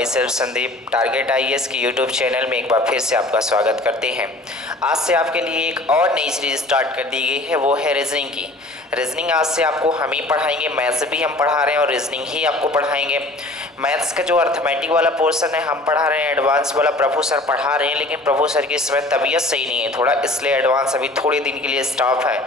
My self Sandeep target IAS की YouTube channel में एक बार फिर से आपका स्वागत करते हैं। आज से आपके लिए एक और नई सीरीज स्टार्ट कर दी गई है, वो है रीजनिंग की। रीजनिंग आज से आपको हम ही पढ़ाएंगे, मैथ्स भी हम पढ़ा रहे हैं और रीजनिंग ही आपको पढ़ाएंगे। मैथ्स का जो अर्थमेटिक वाला पोर्शन है हम पढ़ा रहे हैं, एडवांस वाला प्रभु सर पढ़ा रहे हैं, लेकिन प्रभु सर की इस समय तबीयत सही नहीं है थोड़ा, इसलिए एडवांस अभी थोड़े दिन के लिए स्टॉप है।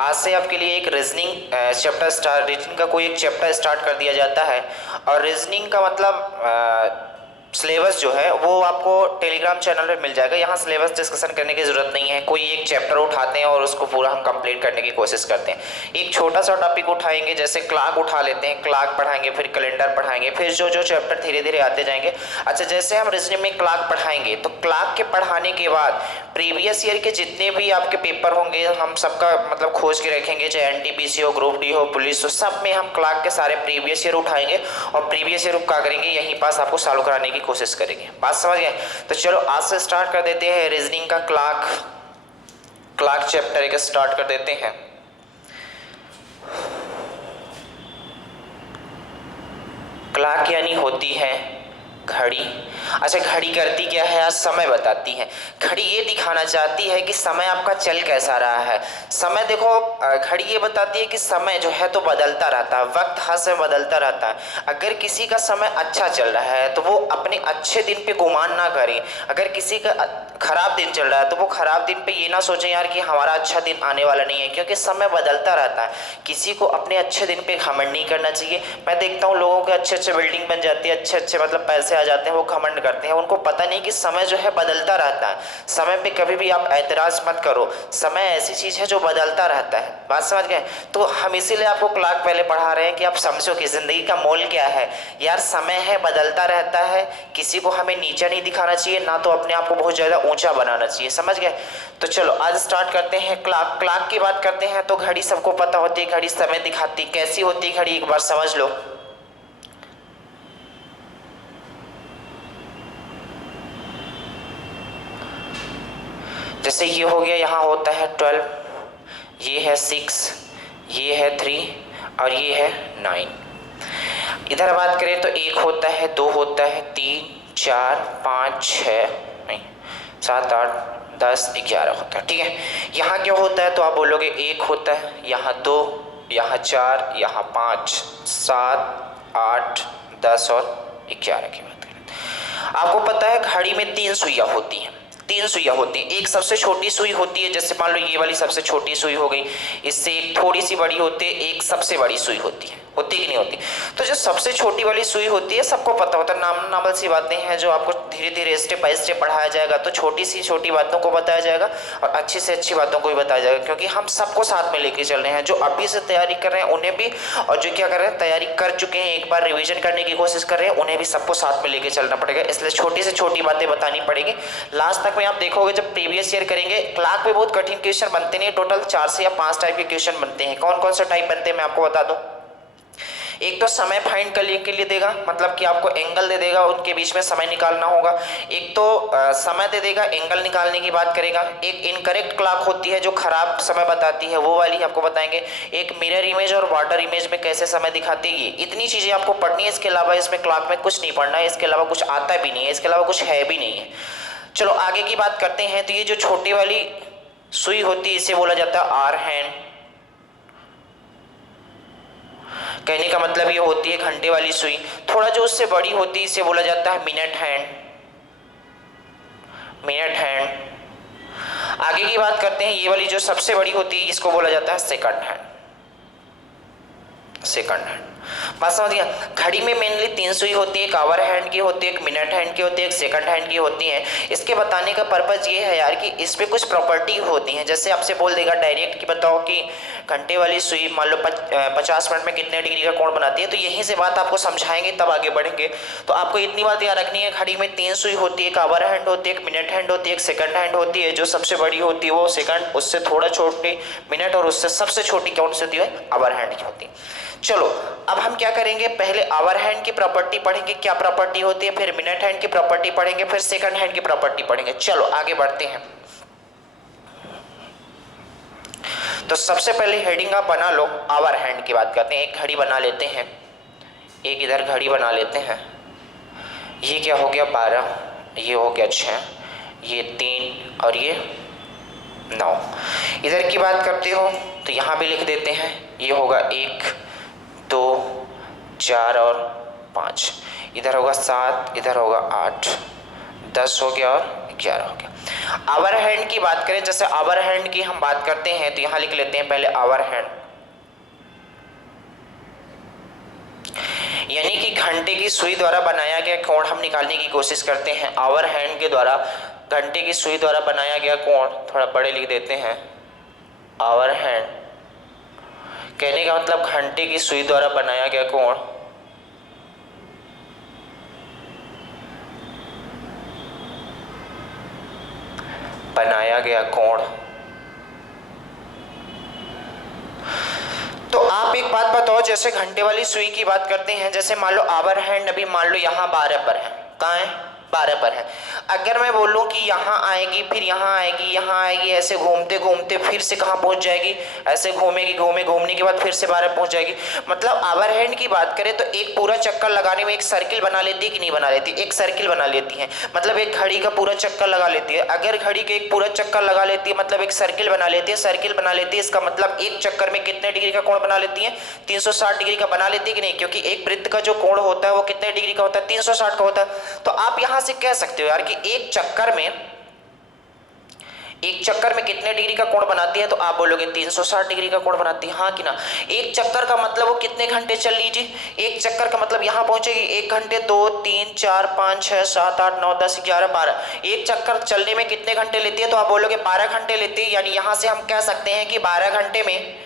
आज से आपके लिए एक रीजनिंग का कोई एक चैप्टर स्टार्ट कर दिया जाता है और रीजनिंग का मतलब सिलेबस जो है वो आपको टेलीग्राम चैनल पे मिल जाएगा। यहाँ सिलेबस डिस्कशन करने की ज़रूरत नहीं है, कोई एक चैप्टर उठाते हैं और उसको पूरा हम कंप्लीट करने की कोशिश करते हैं। एक छोटा सा टॉपिक उठाएंगे, जैसे क्लॉक उठा लेते हैं, क्लॉक पढ़ाएंगे, फिर कैलेंडर पढ़ाएंगे, फिर जो जो चैप्टर धीरे धीरे आते जाएंगे। अच्छा, जैसे हम रीजनिंग में क्लॉक पढ़ाएंगे तो क्लॉक के पढ़ाने के बाद प्रीवियस ईयर के जितने भी आपके पेपर होंगे हम सबका मतलब खोज के रखेंगे, चाहे एनटीपीसी हो, ग्रुप डी हो, पुलिस हो, सब में हम क्लॉक के सारे प्रीवियस ईयर उठाएंगे और प्रीवियस ईयर क्या करेंगे, यहीं पास आपको सॉल्व कराने की कोशिश करेंगे। बात समझ गए? तो चलो आज से स्टार्ट कर देते हैं रीजनिंग का क्लॉक चैप्टर एक स्टार्ट कर देते हैं। क्लॉक यानी होती है घड़ी। अच्छा, घड़ी करती क्या है? आज समय बताती है। घड़ी ये दिखाना चाहती है कि समय आपका चल कैसा रहा है। समय देखो, घड़ी ये बताती है कि समय जो है तो बदलता रहता है, वक्त हर समय बदलता रहता है। अगर किसी का समय अच्छा चल रहा है तो वो अपने अच्छे दिन पे गुमान ना करे, अगर किसी का खराब दिन चल रहा है तो वो खराब दिन पे ये ना सोचे यार कि हमारा अच्छा दिन आने वाला नहीं है, क्योंकि समय बदलता रहता है। किसी को अपने अच्छे दिन पे घमंड नहीं करना चाहिए। मैं देखता हूँ लोगों के अच्छे अच्छे बिल्डिंग बन जाती है, अच्छे अच्छे मतलब पैसे आ जाते हैं, वो घमंड करते हैं, उनको पता नहीं कि समय जो है बदलता रहता है। समय पे कभी भी आप ऐतराज मत करो, समय ऐसी चीज है जो बदलता रहता है। बात समझ गए? तो हम इसीलिए आपको क्लॉक पहले पढ़ा रहे हैं कि आप समझो कि जिंदगी का मोल क्या है। यार समय है, बदलता रहता है, किसी को हमें नीचा नहीं दिखाना चाहिए, ना तो अपने आप को बहुत ज्यादा ऊंचा बनाना चाहिए। समझ गए? तो चलो आज स्टार्ट करते हैं। क्लॉक की बात करते हैं तो घड़ी सबको पता होती है, घड़ी समय दिखाती। कैसी होती है घड़ी, एक बार समझ लो। जैसे ये हो गया, यहाँ होता है 12, ये है 6, ये है 3 और ये है 9। इधर बात करें तो 1 होता है, 2 होता है, 3, 4, 5, 6, नहीं 7, 8, 10, 11 होता है। ठीक है, यहाँ क्या होता है तो आप बोलोगे 1 होता है, यहाँ 2, यहाँ 4, यहाँ 5, 7, 8, 10 और 11 की बात करें। आपको पता है घड़ी में 3 सुइयाँ होती हैं, 3 सुइयाँ होती हैं। एक सबसे छोटी सुई होती है, जैसे मान लो ये वाली सबसे छोटी सुई हो गई, इससे एक थोड़ी सी बड़ी होती है, एक सबसे बड़ी सुई होती है। होती कि नहीं होती? तो जो सबसे छोटी वाली सुई होती है सबको पता होता है, नॉर्मल सी बातें हैं जो आपको धीरे धीरे स्टेप बाय स्टेप पढ़ाया जाएगा। तो छोटी सी छोटी बातों को बताया जाएगा और अच्छी से अच्छी बातों को भी बताया जाएगा, क्योंकि हम सबको साथ में लेके चल रहे हैं। जो अभी से तैयारी कर रहे हैं उन्हें भी, और जो क्या कर रहे हैं तैयारी कर चुके हैं, एक बार रिविजन करने की कोशिश कर रहे हैं, उन्हें भी सबको साथ में लेके चलना पड़ेगा। इसलिए छोटी से छोटी बातें बतानी पड़ेगी। लास्ट तक में आप देखोगे जब प्रीवियस ईयर करेंगे, क्लॉक में बहुत कठिन क्वेश्चन बनते नहीं, टोटल 4 से या 5 टाइप के क्वेश्चन बनते हैं। कौन कौन से टाइप बनते हैं मैं आपको बता दूं। एक तो समय फाइंड करने के लिए देगा, मतलब कि आपको एंगल दे देगा, उनके बीच में समय निकालना होगा। एक तो समय दे देगा, एंगल निकालने की बात करेगा। एक इनकरेक्ट क्लॉक होती है जो खराब समय बताती है, वो वाली आपको बताएंगे। एक मिरर इमेज और वाटर इमेज में कैसे समय दिखाती है, इतनी चीजें आपको पढ़नी है। इसके अलावा इसमें क्लॉक में कुछ नहीं पढ़ना है, इसके अलावा कुछ आता भी नहीं है, इसके अलावा कुछ है भी नहीं है। चलो आगे की बात करते हैं। तो ये जो छोटी वाली सुई होती है इसे बोला जाता है आवर हैंड। कहने का मतलब ये होती है घंटे वाली सुई। थोड़ा जो उससे बड़ी होती है इसे बोला जाता है मिनट हैंड। Minute hand. आगे की बात करते हैं, ये वाली जो सबसे बड़ी होती है इसको बोला जाता है सेकंड हैंड। Second hand. बात समझ गया? घड़ी में मेनली 3 सुई होती है, एक आवर हैंड की होती है, एक मिनट हैंड की होती है, एक सेकंड हैंड की होती है। इसके बताने का पर्पज ये है यार कि इसमें कुछ प्रॉपर्टी होती हैं। जैसे आपसे बोल देगा डायरेक्ट कि बताओ कि घंटे वाली सुई मान लो 50 मिनट में कितने डिग्री का कोण बनाती है, तो यहीं से बात आपको समझाएंगे तब आगे बढ़ेंगे। तो आपको इतनी बात याद रखनी है, घड़ी में 3 सुई होती है, एक आवर हैंड होती है, एक मिनट हैंड होती है, एक सेकंड हैंड होती है। जो सबसे बड़ी होती है वो सेकंड, उससे थोड़ा छोटी मिनट, और उससे सबसे छोटी कौन सी होती है? आवर हैंड की होती है। चलो अब हम क्या करेंगे, पहले आवर हैंड की प्रॉपर्टी पढ़ेंगे, क्या प्रॉपर्टी होती है, फिर मिनट हैंड की प्रॉपर्टी पढ़ेंगे, फिर सेकंड हैंड की प्रॉपर्टी पढ़ेंगे। चलो आगे बढ़ते हैं। तो सबसे पहले हेडिंग आप बना लो, आवर हैंड की बात करते हैं। एक घड़ी बना लेते हैं, एक इधर घड़ी बना लेते हैं, ये क्या हो गया 12, ये हो गया 6, ये 3 और ये 9। इधर की बात करते हो तो यहाँ भी लिख देते हैं, ये होगा 1 2 4 और 5, इधर होगा 7, इधर होगा 8, 10 हो गया और 11 हो गया। आवर हैंड की बात करें, जैसे आवर हैंड की हम बात करते हैं तो यहाँ लिख लेते हैं पहले आवर हैंड, यानी कि घंटे की सुई द्वारा बनाया गया कोण हम निकालने की कोशिश करते हैं। आवर हैंड के द्वारा घंटे की सुई द्वारा बनाया गया कोण, थोड़ा बड़े लिख देते हैं, आवर हैंड कहने का मतलब घंटे की सुई द्वारा बनाया गया कोण तो आप एक बात बताओ, जैसे घंटे वाली सुई की बात करते हैं, जैसे मान लो आवर हैंड अभी मान लो यहाँ 12 पर है, कहाँ है 12 पर है, अगर मैं बोलूँ कि यहाँ आएगी फिर यहाँ आएगी यहाँ आएगी, ऐसे घूमते घूमते फिर से कहाँ पहुँच जाएगी, ऐसे घूमेगी, घूमने के बाद फिर से 12 पहुँच जाएगी। मतलब आवर हैंड की बात करें तो एक पूरा चक्कर लगाने में एक सर्किल बना लेती है कि नहीं बना लेती, एक सर्किल बना लेती है, मतलब एक घड़ी का पूरा चक्कर लगा लेती है। अगर घड़ी के एक पूरा चक्कर लगा लेती है मतलब एक सर्किल बना लेती है, सर्किल बना लेती है, इसका मतलब एक चक्कर में कितने डिग्री का कोण बना लेती है, 360 डिग्री का बना लेती है कि नहीं, क्योंकि एक वृत्त का जो कोण होता है वो कितने डिग्री का होता है, 360 का होता है। तो आप यहां से कह सकते हो यार कि एक चक्कर में कितने डिग्री का कोण बनाती है, तो आप बोलोगे 360 डिग्री का कोण बनाती है, हाँ कि ना। एक चक्कर का मतलब वो कितने घंटे चल लीजिए, एक चक्कर का मतलब यहां पहुंचेगी 1 घंटे 2 3 4 5 6 7 8 9 10 11 12, एक चक्कर चलने में कितने घंटे लेती है, तो आप बोलोगे 12 घंटे लेती है। यानी यहां से हम कह सकते हैं कि 12 घंटे में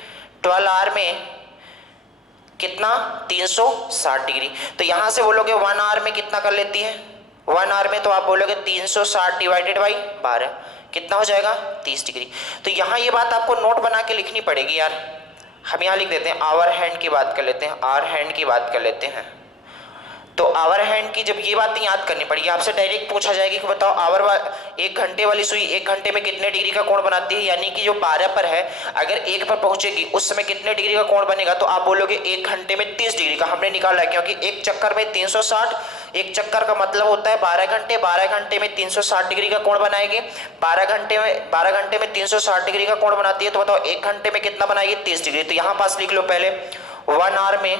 12 आवर में कितना 360 डिग्री। तो यहां से बोलोगे 1 आवर में कितना कर लेती है, 1 आवर में तो आप बोलोगे 360 डिवाइडेड बाई 12 कितना हो जाएगा 30 डिग्री। तो यहाँ ये बात आपको नोट बना के लिखनी पड़ेगी यार। हम यहाँ लिख देते हैं आवर हैंड की बात कर लेते हैं, आवर हैंड की बात कर लेते हैं। तो आवर हैंड की जब ये बातें याद करनी पड़ेगी, आपसे डायरेक्ट पूछा जाएगी कि बताओ एक घंटे वाली सुई 1 घंटे में कितने डिग्री का कोण बनाती है, यानी कि जो 12 पर है अगर 1 पर पहुंचेगी उस समय कितने डिग्री का कोण बनेगा, तो आप बोलोगे 1 घंटे में 30 डिग्री का हमने निकाला है, क्योंकि एक चक्कर में 360, एक चक्कर का मतलब होता है 12 घंटे, 12 घंटे में 360 डिग्री का कोण बनाएगी, 12 घंटे में 360 डिग्री का कोण बनाती है, तो बताओ 1 घंटे में कितना बनाएगी 30 डिग्री। तो यहाँ पास लिख लो पहले 1 आवर में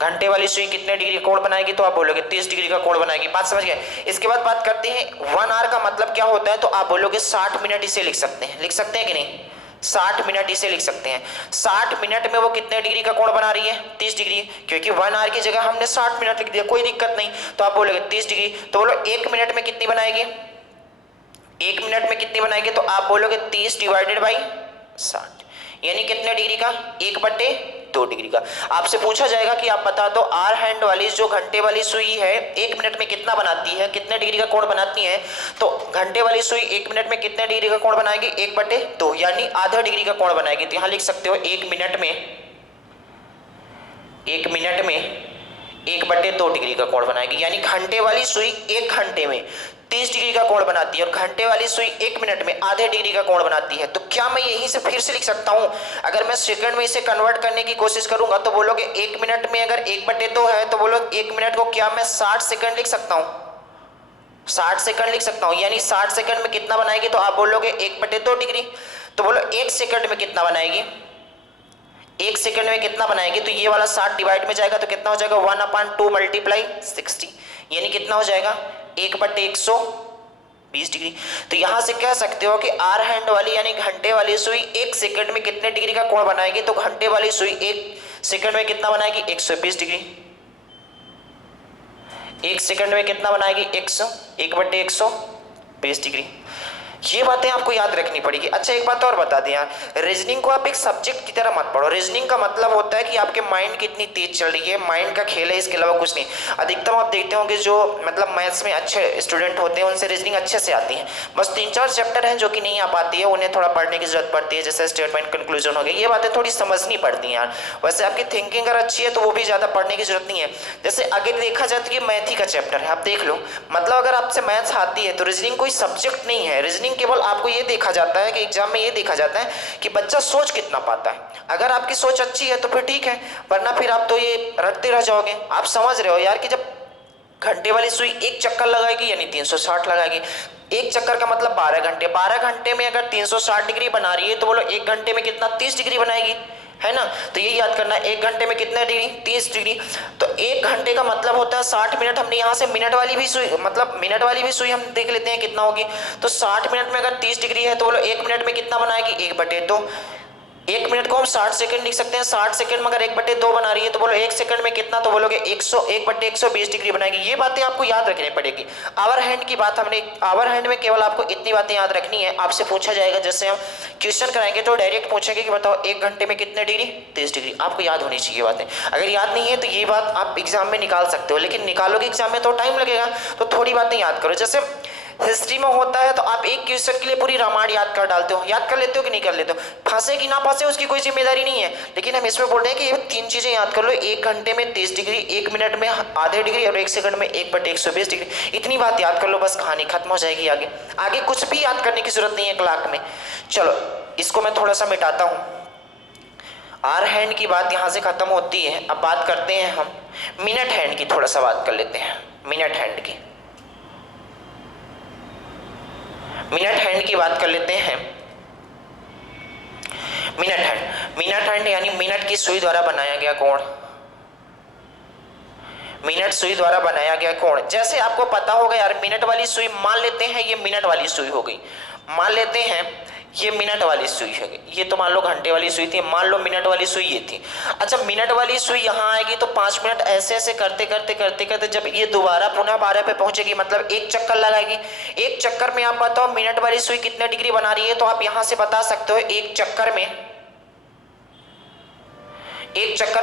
घंटे वाली सुई कितने डिग्री का कोण बनाएगी, तो आप बोलोगे 30 डिग्री का कोण बनाएगी। बात समझ गए। इसके बाद बात करते हैं 1 आवर का मतलब क्या होता है, तो आप बोलोगे 60 मिनट इसे लिख सकते हैं, लिख सकते हैं कि नहीं, 60 मिनट इसे लिख सकते हैं। 60 मिनट में वो कितने डिग्री का कोण बना रही है 30 डिग्री, क्योंकि 1 आवर की जगह हमने 60 मिनट लिख दिया, कोई दिक्कत नहीं। तो आप बोलोगे 30 डिग्री, तो बोलो 1 मिनट में कितनी बनाएगी, 1 मिनट में कितनी बनाएगी, तो आप बोलोगे 30 डिवाइडेड बाई 60, यानी कितने डिग्री का 1/2 डिग्री का। आपसे पूछा जाएगा कि आप बता दो आवर हैंड वाली जो घंटे वाली सुई है 1 मिनट में कितना बनाती है, कितने डिग्री का कोण बनाती है, तो घंटे वाली सुई 1 मिनट में कितने डिग्री का कोण बनाएगी 1/2, यानी आधा डिग्री का कोण बनाएगी। तो यहां लिख सकते हो 1 मिनट में 1/2 डिग्री का कोण बनाएगी, यानी घंटे वाली सुई 1 घंटे में 30 डिग्री का कोण बनाती है और घंटे वाली सुई 1 मिनट में आधे डिग्री का कोण बनाती है। तो क्या मैं यहीं से फिर से लिख सकता हूं, अगर मैं सेकंड में इसे कन्वर्ट करने की कोशिश करूंगा तो बोलोगे 1 मिनट में अगर 1/2 है तो बोलो 1 मिनट को क्या मैं 60 सेकंड लिख सकता हूं, 60 सेकंड लिख सकता हूं, यानी 60 सेकंड में कितना बनाएगी, तो आप बोलोगे 1/2 डिग्री। तो बोलो 1 सेकंड में कितना बनाएगी, 1 सेकंड में कितना बनाएगी, तो ये वाला 60 डिवाइड में जाएगा तो कितना हो जाएगा 1/2 मल्टीप्लाई 60, यानी कितना हो जाएगा 1/120 डिग्री। तो यहां से कह सकते हो कि आवर हैंड वाली यानी घंटे वाली सुई 1 सेकंड में कितने डिग्री का कोण बनाएगी, तो घंटे वाली सुई 1 सेकंड में कितना बनाएगी 120 डिग्री, 1 सेकंड में कितना बनाएगी 1/120 डिग्री। ये बातें आपको याद रखनी पड़ेगी। अच्छा एक बात और बता दें यार, रीजनिंग को आप एक सब्जेक्ट की तरह मत पढ़ो। रीजनिंग का मतलब होता है कि आपके माइंड कितनी तेज चल रही है, माइंड का खेल है, इसके अलावा कुछ नहीं। अधिकतम आप देखते होंगे जो मतलब मैथ्स में अच्छे स्टूडेंट होते हैं उनसे रीजनिंग अच्छे से आती है, बस 3-4 चैप्टर हैं जो कि नहीं आ पाती है, उन्हें थोड़ा पढ़ने की जरूरत पड़ती है, जैसे स्टेटमेंट कंक्लूजन हो गया, ये बातें थोड़ी समझनी पड़ती हैं यार। वैसे आपकी थिंकिंग अगर अच्छी है तो वो भी ज़्यादा पढ़ने की जरूरत नहीं है। जैसे आगे देखा जाए तो ये मैथ ही का चैप्टर है, आप देख लो, मतलब अगर आपसे मैथ्स आती है तो रीजनिंग कोई सब्जेक्ट नहीं है। रीजनिंग केवल आपको ये देखा जाता है कि एग्जाम में ये देखा जाता है कि बच्चा सोच कितना पाता है। अगर आपकी सोच अच्छी है तो फिर ठीक है, वरना फिर आप तो ये रटते रह जाओगे। आप समझ रहे हो यार कि जब घंटे वाली सुई एक चक्कर लगाएगी यानी 360 लगाएगी। एक चक्कर का मतलब 12 घंटे। 12 घंटे में अगर 360 डिग्री बना रही है तो बोलो एक घंटे में कितना 30 डिग्री बनाएगी, है ना। तो ये याद करना, एक घंटे में कितना डिग्री 30 डिग्री। तो एक घंटे का मतलब होता है 60 मिनट। हमने यहाँ से मिनट वाली भी सुई मतलब मिनट वाली भी सुई हम देख लेते हैं कितना होगी। तो 60 मिनट में अगर 30 डिग्री है तो बोलो एक मिनट में कितना बनाएगी 1/2। एक मिनट को हम 60 सेकंड लिख सकते हैं। 60 सेकंड में अगर 1/2 बना रही है तो बोलो एक सेकंड में कितना, तो बोलोगे 1/120 डिग्री बनाएगी। ये बातें आपको याद रखनी पड़ेगी। आवर हैंड की बात हमने, आवर हैंड में केवल आपको इतनी बातें याद रखनी है। आपसे पूछा जाएगा, जैसे हम क्वेश्चन कराएंगे तो डायरेक्ट पूछेंगे कि बताओ एक घंटे में कितने डिग्री 30 डिग्री। आपको याद होनी चाहिए बातें। अगर याद नहीं है तो ये बात आप एग्जाम में निकाल सकते हो, लेकिन निकालोगे एग्जाम में तो टाइम लगेगा। तो थोड़ी बातें याद करो। जैसे हिस्ट्री में होता है तो आप एक क्वेश्चन के लिए पूरी रामायण याद कर डालते हो, याद कर लेते हो कि नहीं कर लेते हो। फंसे कि ना फंसे उसकी कोई जिम्मेदारी नहीं है, लेकिन हम इसमें बोल रहे हैं कि ये 3 चीजें याद कर लो। एक घंटे में 30 डिग्री, एक मिनट में आधे डिग्री और एक सेकंड में 1/120 डिग्री। इतनी बात याद कर लो, बस कहानी खत्म हो जाएगी। आगे आगे कुछ भी याद करने की जरूरत नहीं है क्लास में। चलो इसको मैं थोड़ा सा मिटाता हूँ। आवर हैंड की बात यहाँ से खत्म होती है। अब बात करते हैं हम मिनट हैंड की, थोड़ा सा बात कर लेते हैं मिनट हैंड की। मिनट हैंड की बात कर लेते हैं। मिनट हैंड यानी मिनट की सुई द्वारा बनाया गया कोण। मिनट सुई द्वारा बनाया गया कोण। जैसे आपको पता होगा यार, मिनट वाली सुई मान लेते हैं ये मिनट वाली सुई हो गई, मान लेते हैं ये मिनट वाली सुई है। ये तो मान लो घंटे वाली सुई थी, मान लो मिनट वाली सुई ये थी। अच्छा मिनट वाली सुई यहाँ आएगी तो 5 मिनट ऐसे ऐसे करते करते करते करते जब ये दोबारा पुनः 12 पे पहुंचेगी, मतलब एक चक्कर लगाएगी। एक चक्कर में आप बताओ मिनट वाली सुई कितने डिग्री बना रही है, तो आप यहाँ से बता सकते हो एक चक्कर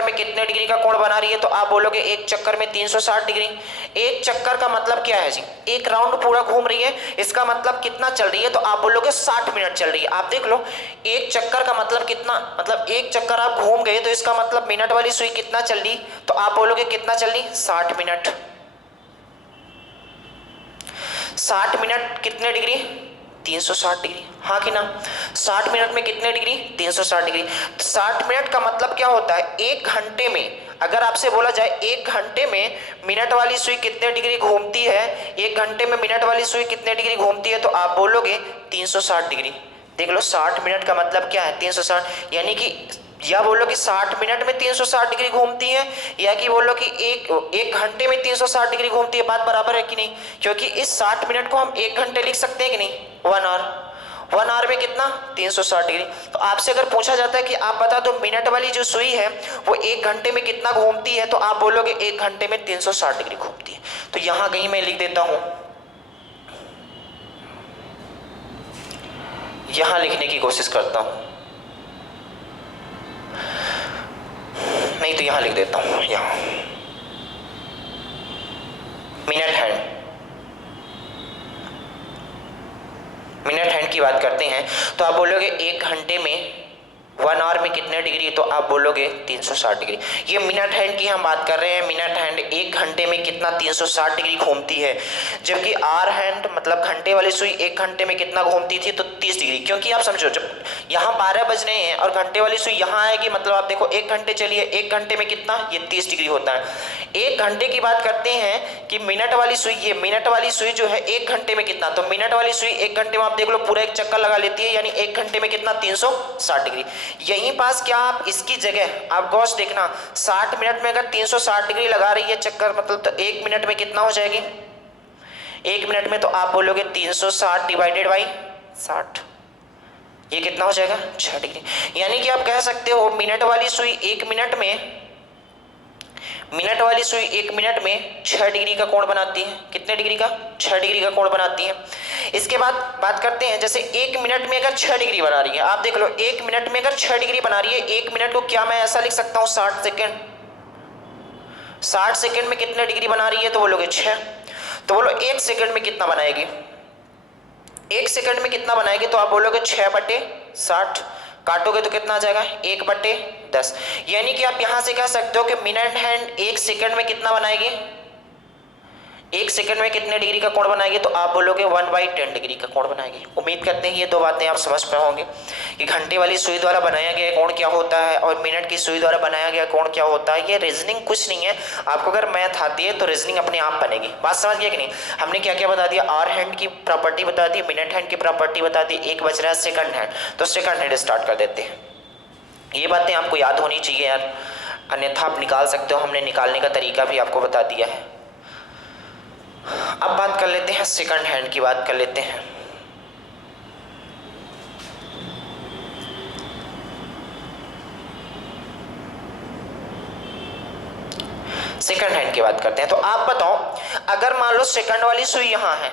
में कितने डिग्री का कोण बना रही है। तो आप बोलोगे एक चक्कर में 360 डिग्री। एक चक्कर का मतलब क्या है जी, एक राउंड पूरा घूम रही है, इसका मतलब कितना चल रही है, तो आप बोलोगे 60 मिनट चल रही है। आप देख लो एक चक्कर का मतलब कितना, मतलब एक चक्कर आप घूम गए तो इसका मतलब मिनट वाली सुई कितना चल रही, तो आप बोलोगे कितना चल रही 60 मिनट। 60 मिनट कितने डिग्री 360 डिग्री, हाँ कि ना। 60 मिनट में कितने डिग्री 360 डिग्री। 60 मिनट का मतलब क्या होता है, एक घंटे में अगर आपसे बोला जाए एक घंटे में मिनट वाली सुई कितने डिग्री घूमती है, एक घंटे में मिनट वाली सुई कितने डिग्री घूमती है, तो आप बोलोगे 360 डिग्री। देख लो 60 मिनट का मतलब क्या है 360, यानी कि या बोलो कि 60 मिनट में 360 डिग्री घूमती है, या कि बोलो कि एक घंटे में 360 डिग्री घूमती है। बात बराबर है कि नहीं, क्योंकि इस 60 मिनट को हम एक घंटे लिख सकते हैं कि नहीं, 1 आवर में कितना 360 डिग्री। तो आपसे अगर पूछा जाता है कि आप बता दो मिनट वाली जो सुई है वो एक घंटे में कितना घूमती है, तो आप बोलोगे एक घंटे में 360 डिग्री घूमती है। तो यहां कहीं मैं लिख देता हूं, यहां लिखने की कोशिश करता हूं, नहीं तो यहां लिख देता हूं, यहां मिनट हैंड की बात करते हैं। तो आप बोलोगे एक घंटे में 1 आवर में कितने डिग्री, तो आप बोलोगे 360 डिग्री। ये मिनट हैंड की हम बात कर रहे हैं। मिनट हैंड एक घंटे में कितना 360 डिग्री घूमती है, जबकि आवर हैंड मतलब घंटे वाली सुई एक घंटे में कितना घूमती थी, तो 30 डिग्री। क्योंकि आप समझो जब यहाँ 12 बज रहे हैं और घंटे वाली सुई यहाँ आएगी, मतलब आप देखो एक घंटे चलिए, एक घंटे में कितना ये 30 डिग्री होता है। एक घंटे की बात करते हैं कि मिनट वाली सुई, ये मिनट वाली सुई जो है एक घंटे में कितना, तो मिनट वाली सुई एक घंटे में आप देख लो पूरा एक चक्कर लगा लेती है, यानी एक घंटे में कितना 360 डिग्री। यहीं पास क्या आप इसकी जगह आप गौर से देखना, 60 मिनट में अगर 360 डिग्री लगा रही है चक्कर, मतलब तो एक मिनट में कितना हो जाएगी, एक मिनट में तो आप बोलोगे 360 डिवाइडेड बाई 60, ये कितना हो जाएगा 6 डिग्री। यानी कि आप कह सकते हो मिनट वाली सुई एक मिनट में 6 डिग्री का कोण बनाती है। कितने डिग्री का 6 डिग्री का कोण बनाती है। इसके बाद बात करते हैं, जैसे एक मिनट में अगर 6 डिग्री बना रही है, आप देख लो एक मिनट में अगर 6 डिग्री बना रही है, एक मिनट को क्या मैं ऐसा लिख सकता हूं 60 सेकेंड। 60 सेकेंड में कितने डिग्री बना रही है, तो बोलोगे 6। तो बोलो एक सेकेंड में कितना बनाएगी, एक सेकंड में कितना बनाएगी, तो आप बोलोगे 6/60, काटोगे तो कितना आ जाएगा 1/10। यानी कि आप यहां से कह सकते हो कि मिनट हैंड एक सेकंड में कितना बनाएगी, 1 सेकंड में कितने डिग्री का कोण बनाएगी, तो आप बोलोगे 1/10 डिग्री का कोण बनाएगी। उम्मीद करते हैं ये दो बातें आप समझ पाए होंगे कि घंटे वाली सुई द्वारा बनाया गया कोण क्या होता है और मिनट की सुई द्वारा बनाया गया कोण क्या होता है। ये रीजनिंग कुछ नहीं है, आपको अगर मैथ आती है तो रीजनिंग अपने आप बनेगी। बात समझ गया कि नहीं? हमने क्या क्या बता दिया, आवर हैंड की प्रॉपर्टी बता दी, मिनट हैंड की प्रॉपर्टी बता दी, एक बच रहा है सेकंड हैंड, तो सेकंड हैंड स्टार्ट कर देते हैं। ये बातें आपको याद होनी चाहिए यार, अन्यथा आप निकाल सकते हो, हमने निकालने का तरीका भी आपको बता दिया है। अब बात कर लेते हैं सेकंड हैंड की, बात कर लेते हैं। सेकंड हैंड की बात करते हैं। तो आप बताओ, अगर मान लो सेकंड वाली सुई यहाँ है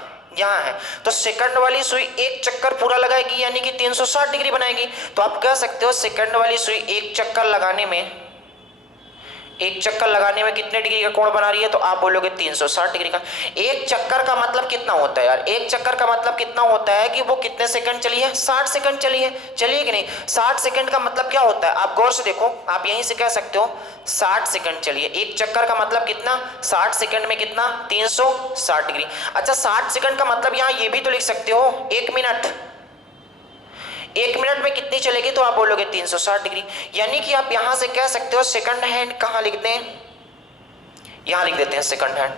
तो सेकंड वाली सुई एक चक्कर पूरा लगाएगी यानी कि 360 डिग्री बनाएगी। तो आप कह सकते हो सेकंड वाली सुई एक चक्कर लगाने में कितने डिग्री का कोण बना रही है, तो आप बोलोगे 360 डिग्री का। एक चक्कर का मतलब कितना होता है यार, एक चक्कर का मतलब कितना होता है कि वो कितने सेकंड चली है, 60 सेकंड चली है, चलिए कि नहीं। 60 सेकंड का मतलब क्या होता है, आप गौर से देखो, आप यहीं से कह सकते हो 60 सेकंड चलिए। एक चक्कर का मतलब कितना, 60 सेकंड में कितना, 360 डिग्री। अच्छा 60 सेकंड का मतलब यहाँ ये भी तो लिख सकते हो 1 मिनट, 1 मिनट में कितनी चलेगी, तो आप बोलोगे 360 डिग्री। यानी कि आप यहां से कह सकते हो सेकंड हैंड कहां लिख दें, यहां लिख देते हैं सेकंड हैंड।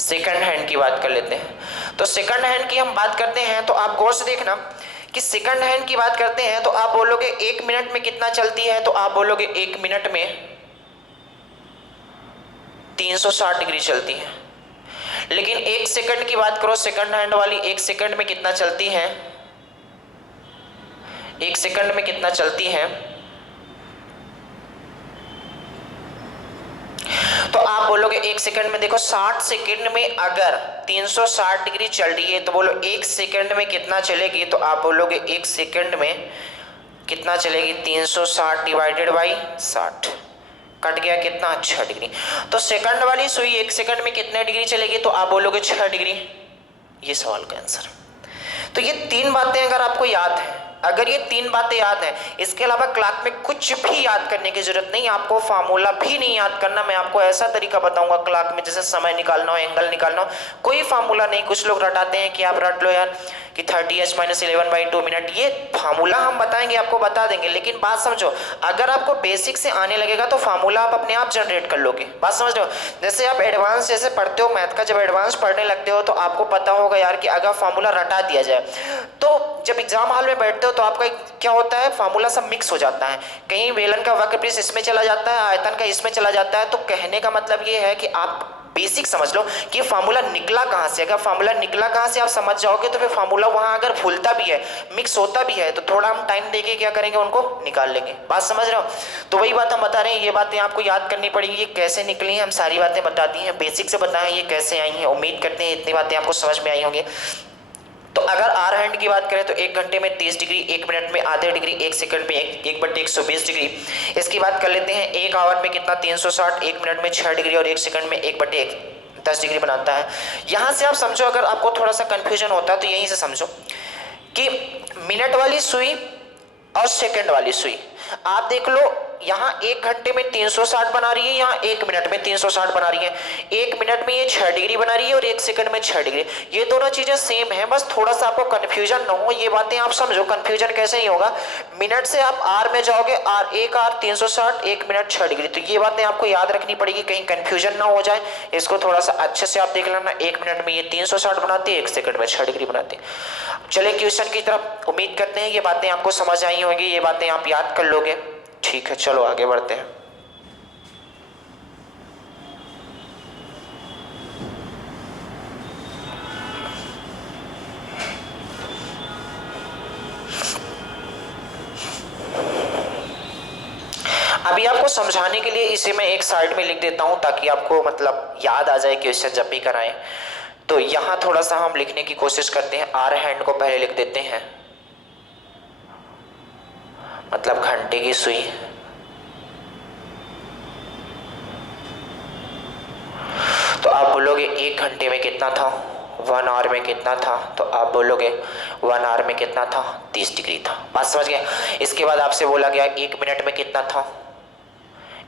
सेकंड हैंड की बात कर लेते हैं। तो सेकंड हैंड की हम बात करते हैं तो आप गौर से देखना कि सेकंड हैंड की बात करते हैं तो आप बोलोगे 1 मिनट में कितना चलती है, तो आप बोलोगे 1 मिनट में 360 डिग्री चलती है। लेकिन 1 सेकंड की बात करो, सेकंड हैंड वाली 1 सेकंड में कितना चलती है, 1 सेकंड में कितना चलती है, तो आप बोलोगे 1 सेकंड में, देखो 60 सेकंड में अगर 360 डिग्री चल रही है तो बोलो 1 सेकंड में कितना चलेगी, तो आप बोलोगे 1 सेकंड में कितना चलेगी, 360 डिवाइडेड बाई 60, कट गया कितना, 6 डिग्री। तो सेकंड वाली सुई 1 सेकंड में कितने डिग्री चलेगी, तो आप बोलोगे 6 डिग्री। ये सवाल का आंसर। तो ये 3 बातें अगर आपको याद है, अगर ये 3 बातें याद हैं, इसके अलावा क्लास में कुछ भी याद करने की जरूरत नहीं, आपको फार्मूला भी नहीं याद करना। मैं आपको ऐसा तरीका बताऊंगा क्लास में जैसे समय निकालना हो, एंगल निकालना हो, कोई फार्मूला नहीं। कुछ लोग रटाते हैं कि आप रट लो यार कि 30h - 11/2 मिनट, ये फार्मूला हम बताएंगे, आपको बता देंगे। लेकिन बात समझो, अगर आपको बेसिक से आने लगेगा तो फार्मूला आप अपने आप जनरेट कर लोगे। बात समझ रहे हो? जैसे आप एडवांस जैसे पढ़ते हो मैथ का, जब एडवांस पढ़ने लगते हो तो आपको पता होगा यार कि अगर फार्मूला रटा दिया जाए तो जब एग्जाम हॉल में बैठते हो तो आपका क्या होता है, फार्मूला सब मिक्स हो जाता है। कहीं बेलन का वक्रपृष्ठ इसमें चला जाता है, आयतन का इसमें चला जाता है। तो कहने का मतलब ये है कि आप बेसिक समझ लो कि फार्मूला निकला कहाँ से। अगर फार्मूला निकला कहाँ से आप समझ जाओगे तो फिर फार्मूला वहाँ अगर भूलता भी है, मिक्स होता भी है, तो थोड़ा हम टाइम देके क्या करेंगे, उनको निकाल लेंगे। बात समझ रहे हो? तो वही बात हम बता रहे हैं, ये बातें आपको याद करनी पड़ेगी। ये कैसे निकली हैं हम सारी बातें बता दी हैं, बेसिक से बताएं ये कैसे आई हैं। उम्मीद करते हैं इतनी बातें आपको समझ में आई होंगी। तो अगर आर हैंड की बात करें तो 1 घंटे में 30 डिग्री, 1 मिनट में आधे डिग्री, 1 सेकंड में 1/120 डिग्री। इसकी बात कर लेते हैं, 1 आवर में कितना, 360, 1 मिनट में 6 डिग्री और 1 सेकंड में 1/10 डिग्री बनाता है। यहां से आप समझो, अगर आपको थोड़ा सा कंफ्यूजन होता है तो यहीं से समझो कि मिनट वाली सुई और सेकंड वाली सुई, आप देख लो यहाँ 1 घंटे में 360 बना रही है, यहाँ 1 मिनट में 360 बना रही है। 1 मिनट में ये 6 डिग्री बना रही है और 1 सेकंड में 6 डिग्री। ये दोनों चीजें सेम है, बस थोड़ा सा आपको कंफ्यूजन ना हो, ये बातें आप समझो। कंफ्यूजन कैसे नहीं होगा, मिनट से आप आर में जाओगे, एक आर 360, 1 मिनट 6 डिग्री। तो ये बातें आपको याद रखनी पड़ेगी, कहीं कंफ्यूजन ना हो जाए। इसको थोड़ा सा अच्छे से आप देख लेना, 1 मिनट में ये 360 बनाते हैं, 1 सेकंड में 6 डिग्री बनाते हैं। चले क्वेश्चन की तरफ। उम्मीद करते हैं ये बातें आपको समझ आई होंगी, ये बातें आप याद कर लोगे। ठीक है, चलो आगे बढ़ते हैं। अभी आपको समझाने के लिए इसे मैं एक साइड में लिख देता हूं ताकि आपको मतलब याद आ जाए क्वेश्चन जब भी कराएं। तो यहां थोड़ा सा हम लिखने की कोशिश करते हैं। आर हैंड को पहले लिख देते हैं, मतलब घंटे की सुई। तो आप बोलोगे 1 घंटे में कितना था, 1 आवर में कितना था, तो आप बोलोगे 1 आवर में कितना था, 30 डिग्री था। बात समझ गए? इसके बाद आपसे बोला गया 1 मिनट में कितना था,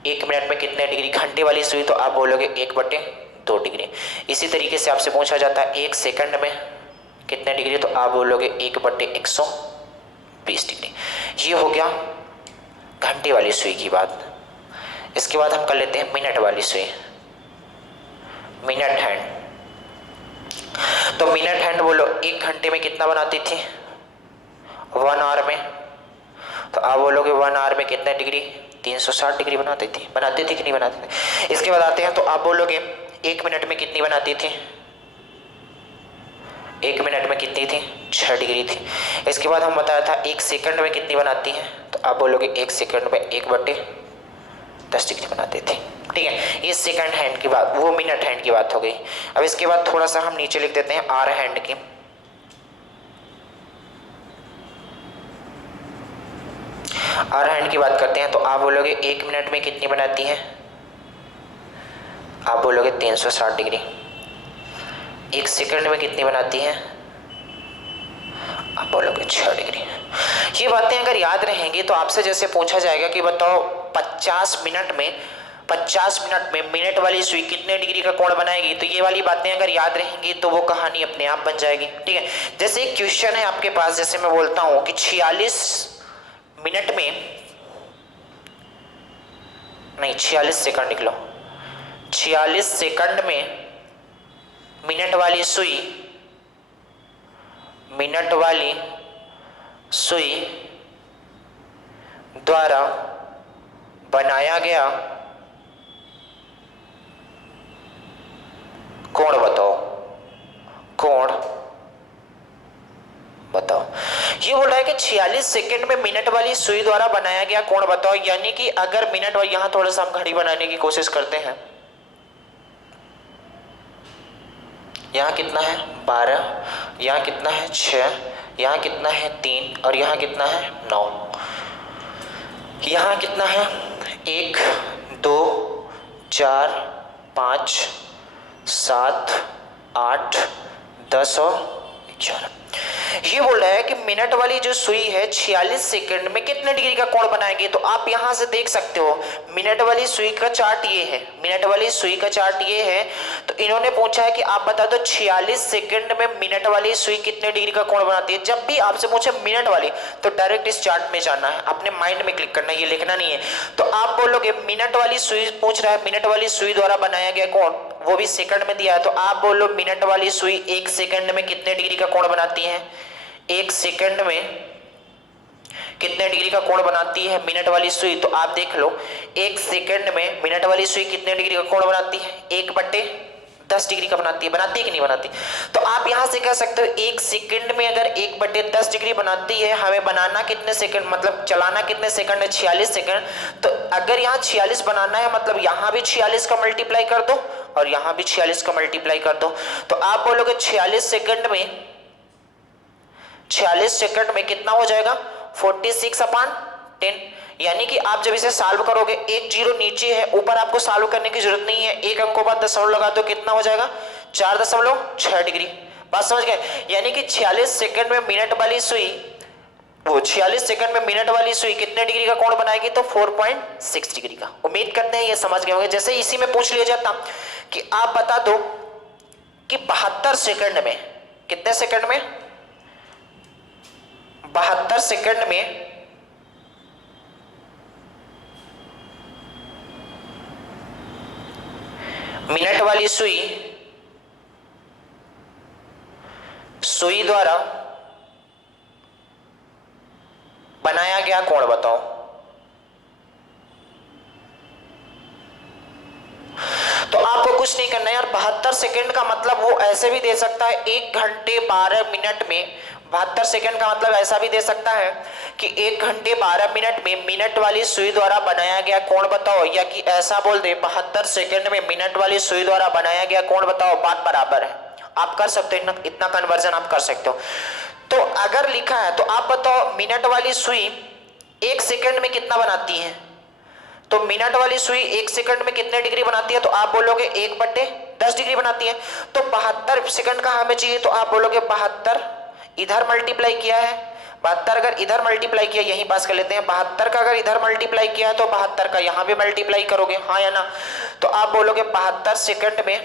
1 मिनट में कितने डिग्री, घंटे वाली सुई, तो आप बोलोगे 1/10। 2 डिग्री। इसी तरीके से आपसे पूछा जाता है 1 सेकंड में कितने डिग्री, तो आप बोलोगे 1/120 डिग्री। ये हो गया घंटे वाली सुई की बात। इसके बाद हम कर लेते हैं मिनट वाली सुई, मिनट हैंड। तो मिनट हैंड बोलो 1 घंटे में कितना बनाती थी, 1 आवर में। तो आप बोलोगे 1 आवर में कितने डिग्री, 360 डिग्री बनाती थी कि नहीं बनाती थी। इसके बाद आते हैं, तो आप बोलोगे 1 मिनट में कितनी बनाती थी, 1 मिनट में कितनी थी, 6 डिग्री थी। इसके बाद हम बताया था 1 सेकंड में कितनी बनाती है, तो आप बोलोगे 1 सेकंड में 1/10 डिग्री बनाती थी। ठीक है, ये सेकंड हैंड की बात, वो मिनट हैंड की बात हो गई। अब इसके बाद थोड़ा सा हम नीचे लिख देते हैं आवर हैंड की। आवर हैंड की बात करते हैं, तो आप बोलोगे 1 मिनट में कितनी बनाती है, आप बोलोगे 360 डिग्री। 1 सेकंड में कितनी बनाती है, आप बोलोगे 6 डिग्री। ये बातें अगर याद रहेंगी तो आपसे जैसे पूछा जाएगा कि बताओ 50 मिनट में मिनट वाली सुई कितने डिग्री का कोण बनाएगी, तो ये वाली बातें अगर याद रहेंगी तो वो कहानी अपने आप बन जाएगी। ठीक है, जैसे एक क्वेश्चन है आपके पास, जैसे मैं बोलता हूं कि 46 मिनट में, नहीं 46 सेकंड निकलो, 46 सेकंड में मिनट वाली सुई द्वारा बनाया गया कोण बताओ। ये बोल रहा है कि 46 सेकंड में मिनट वाली सुई द्वारा बनाया गया कोण बताओ। यानी कि अगर मिनट, यहां थोड़ा सा हम घड़ी बनाने की कोशिश करते हैं। यहाँ कितना है 12, यहाँ कितना है 6, यहाँ कितना है 3 और यहाँ कितना है 9। यहाँ कितना है 1 2 4 5 7 8 10 और 11। ये बोल रहा है कि मिनट वाली जो सुई है 46 सेकंड में कितने डिग्री का कोण बनाएगी। तो आप यहां से देख सकते हो मिनट वाली सुई का चार्ट ये है, तो इन्होंने पूछा है कि आप बता दो 46 सेकंड में मिनट वाली सुई कितने डिग्री का कोण बनाती है। जब भी आपसे पूछे मिनट वाली तो डायरेक्ट इस चार्ट में जाना है, अपने माइंड में क्लिक करना है, ये लिखना नहीं है। तो आप बोलोगे मिनट वाली सुई पूछ रहा है, मिनट वाली सुई द्वारा बनाया गया कोण, वो भी सेकंड में दिया है। तो आप बोलो मिनट वाली सुई 1 सेकंड में कितने डिग्री का कोण बनाती है, 1 सेकंड में कितने डिग्री का कोण बनाती है मिनट वाली सुई। तो आप देख लो 1 सेकंड में मिनट वाली सुई कितने डिग्री का कोण बनाती है, 1/10 डिग्री का बनाती है कि नहीं बनाती। तो आप यहां से कह सकते हो 1 सेकंड में अगर 1/10 डिग्री बनाती है, हमें बनाना कितने सेकंड, मतलब चलाना कितने सेकंड है, 46 सेकंड। तो अगर यहाँ 46 बनाना है, मतलब यहाँ भी 46 का मल्टीप्लाई कर दो और यहाँ भी 46 का मल्टीप्लाई कर दो। तो आप बोलोगे 46 सेकंड में कितना हो जाएगा 46/10। यानी कि आप जब इसे सॉल्व करोगे, एक जीरो नीचे है, ऊपर आपको सॉल्व करने की जरूरत नहीं है, एक अंकों बाद दशमलव लगा दो, कितना हो जाएगा 4.6 डिग्री। बात समझ गए। यानी कि 46 सेकंड में मिनट वाली सुई, वो 46 सेकंड में मिनट वाली सुई कितने डिग्री का कोण बनाएगी, तो 4.6 डिग्री का। उम्मीद करते हैं ये समझ गए होंगे। जैसे इसी में पूछ लिया जाता कि आप बता दो कि 72 सेकंड में, कितने सेकंड में, 72 सेकंड में मिनट वाली सुई द्वारा बनाया गया कोण बताओ। तो आपको कुछ नहीं करना है यार। 72 सेकंड का मतलब वो ऐसे भी दे सकता है 1 घंटे 12 मिनट में। 72 सेकंड का मतलब ऐसा भी दे सकता है कि 1 घंटे 12 मिनट में मिनट वाली सुई द्वारा बनाया गया कोण बताओ, या कि ऐसा बोल दे 72 सेकंड में मिनट वाली सुई द्वारा बनाया गया कोण बताओ। बात बराबर है, आप कर सकते हो, इतना कन्वर्जन आप कर सकते हो। तो अगर लिखा है तो आप बताओ मिनट वाली सुई 1 सेकंड में कितना बनाती है। तो मिनट वाली सुई 1 सेकंड में कितने डिग्री बनाती है, तो आप बोलोगे 1/10 डिग्री बनाती है। तो 72 सेकंड का हमें चाहिए, तो आप बोलोगे 72 इधर मल्टीप्लाई किया है, 72 अगर इधर मल्टीप्लाई किया, यही पास कर लेते हैं, 72 का अगर इधर मल्टीप्लाई किया है तो 72 का यहां भी मल्टीप्लाई करोगे, हाँ या ना। तो आप बोलोगे 72 सेकंड में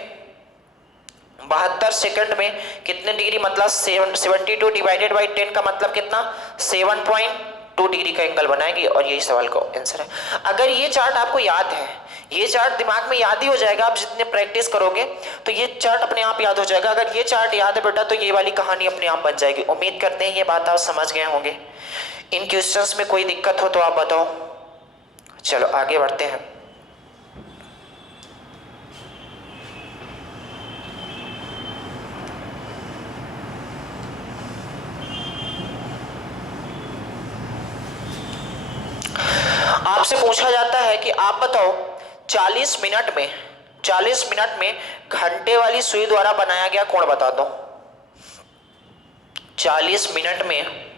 72 सेकंड में कितने डिग्री, मतलब 72 डिवाइडेड बाई 10 का मतलब कितना, 7.2 डिग्री का एंगल बनाएगी। और यही सवाल का आंसर है। अगर ये चार्ट आपको याद है, ये चार्ट दिमाग में याद ही हो जाएगा, आप जितने प्रैक्टिस करोगे तो ये चार्ट अपने आप याद हो जाएगा। अगर ये चार्ट याद है बेटा तो ये वाली कहानी अपने आप बन जाएगी। उम्मीद करते हैं ये बात आप समझ गए होंगे। इन क्वेश्चंस में कोई दिक्कत हो तो आप बताओ। चलो आगे बढ़ते हैं। आपसे पूछा जाता है कि आप बताओ 40 मिनट में घंटे वाली सुई द्वारा बनाया गया कोण बता दो। 40 मिनट में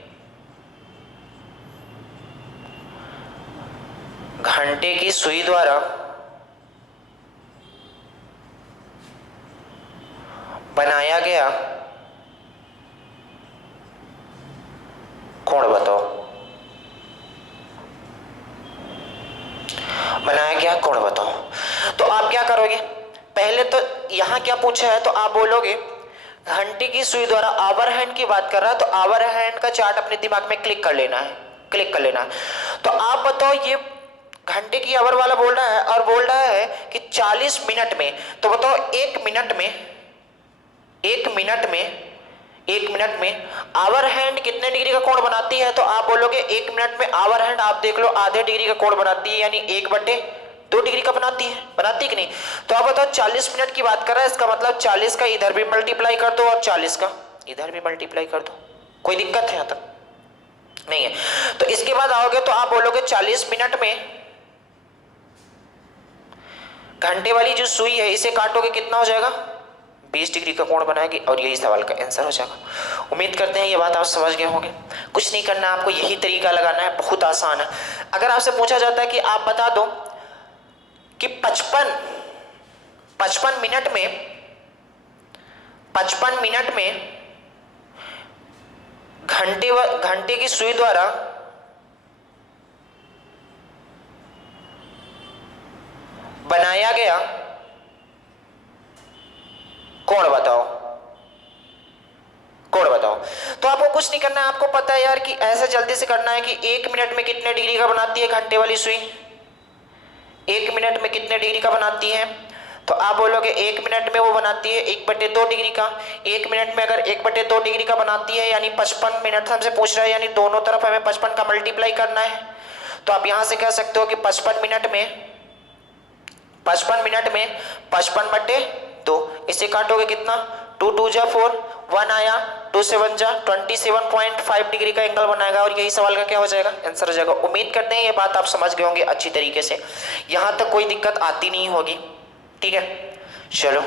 घंटे की सुई द्वारा बनाया गया कोण बताओ। बनाया गया कोण बताओ। तो आप क्या करोगे, पहले तो यहां क्या पूछा है तो आप बोलोगे घंटे की सुई द्वारा आवर हैंड की बात कर रहा है, तो आवर हैंड का चार्ट अपने दिमाग में क्लिक कर लेना है। तो आप बताओ ये घंटे की आवर वाला बोल रहा है और बोल रहा है कि 40 मिनट में, तो बताओ एक मिनट में आवर हैंड कितने डिग्री का कोण बनाती है। तो आप बोलोगे एक मिनट में आवर हैंड आप देख लो आधे डिग्री का कोण बनाती है, यानी 1/2 डिग्री का बनाती कि नहीं। तो आप बताओ 40 मिनट की बात कर रहा है, इसका मतलब 40 का इधर भी मल्टीप्लाई कर दो और 40 का इधर भी मल्टीप्लाई कर दो। कोई दिक्कत है यहां तक नहीं है। तो इसके बाद आओगे तो आप बोलोगे 40 मिनट में घंटे वाली जो सुई है इसे काटोगे कितना हो जाएगा, 20 डिग्री का कोण बनाएगी। और यही सवाल का आंसर हो जाएगा। उम्मीद करते हैं ये बात आप समझ गए होंगे। कुछ नहीं करना है आपको, यही तरीका लगाना है, बहुत आसान है। अगर आपसे पूछा जाता है कि आप बता दो कि 55 मिनट में घंटे की सुई द्वारा बनाया गया कोण बताओ। तो आपको कुछ नहीं करना है, आपको पता है यार कि ऐसे जल्दी से करना है कि 1 मिनट में कितने डिग्री का बनाती है घंटे वाली सुई, 1 मिनट में कितने डिग्री का बनाती है। तो आप बोलोगे 1 मिनट में वो बनाती है 1/2 डिग्री का। 1 मिनट में अगर 1/2 डिग्री का बनाती है यानी 55 मिनट हमसे पूछ रहा है, यानी दोनों तरफ हमें 55 का मल्टीप्लाई करना है। तो आप यहां से कह सकते हो कि 55 मिनट में 55/2, इसे काटोगे कितना, 2 2 जा 4, 1 आया, 2 7 जा 27.5 डिग्री का एंगल बनाएगा। और यही सवाल का क्या हो जाएगा, आंसर हो जाएगा। उम्मीद करते हैं ये बात आप समझ गए होंगे अच्छी तरीके से, यहां तक कोई दिक्कत आती नहीं होगी। ठीक है, चलो।